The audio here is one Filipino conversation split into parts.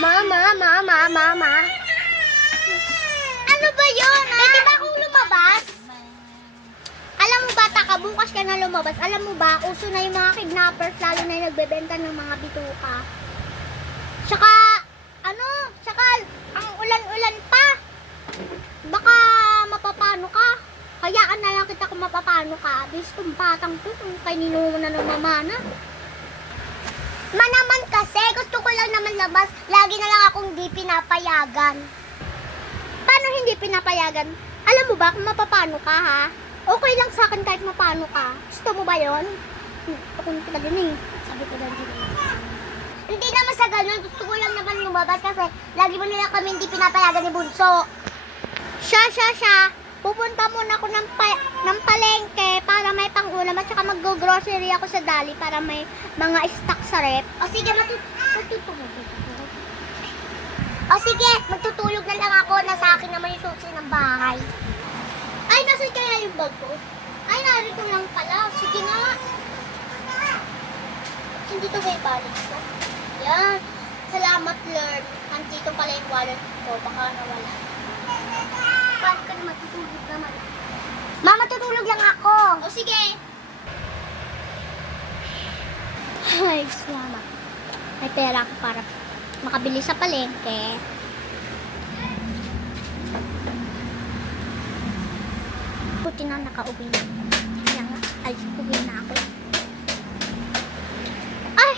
Mama. Ano ba yun, ha? Pwede ba akong lumabas? Alam mo, bata ka, bukas ka na lumabas. Alam mo ba, uso na yung mga kidnappers, lalo na yung nagbebenta ng mga bituka. Tsaka, ang ulan-ulan pa. Baka mapapano ka. Hayaan na lang kita kung mapapano ka. Bis kung batang to, kung kanino mo na namamana. Naman kasi, gusto ko lang naman labas. Lagi na lang akong di pinapayagan. Paano hindi pinapayagan? Alam mo ba kung mapapano ka, ha? Okay lang sa akin kahit mapano ka. Gusto mo ba yun? Papunta ka din eh. Sabi ko lang din. Hindi naman sa ganun. Gusto ko lang naman lumabas kasi lagi mo nila kami hindi pinapayagan ni Bunso. Siya. Pupunta muna ako ng palengke para may pang-ulam at saka mag-grocery ako sa Dali para may mga stock sa rep. O sige, magtutulog na lang ako na sa akin naman yung susi ng bahay. Ay, nasan kaya yung bag ko? Ay, narito lang pala. Sige nga. Hindi to ba yung wallet ko? Yan. Salamat, Lord. Nandito pala yung wallet ko. Baka nawala. Paano ka na matutulog naman? Mama, tutulog lang ako. O, sige. Ay, salamat. May pera ako para makabili sa palengke. Buti na nakauwi na. Kaya nga, ay, uwi na ako. Ay,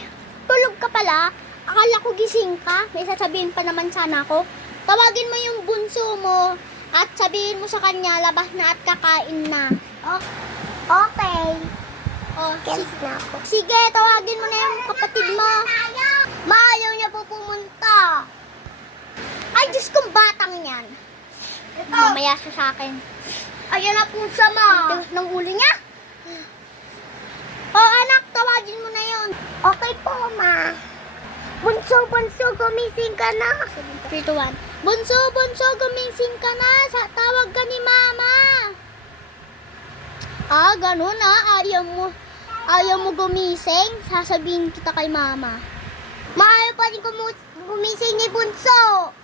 tulog ka pala. Akala ko gising ka. May sasabihin pa naman sana ako. Tawagin mo yung bunso mo at sabihin mo sa kanya, labas na at kakain na. Okay. Oh, na ako. Sige, tawagin mo na yung kapatid mo. Maayaw niya po pumunta. Ay, Diyos kong batang yan. Mamaya siya sa akin. Ayan na po siya, ma. Ng ulo niya. Oh, anak, tawagin mo na yun. Okay po, ma. Bunso, gumising ka na. 3, 2, 1. Bunso, gumising ka na. Tawag ka ni mama. Ah, ganun ah. Ayaw mo gumising. Sasabihin kita kay mama. Maayaw pa rin gumising ni Bunso.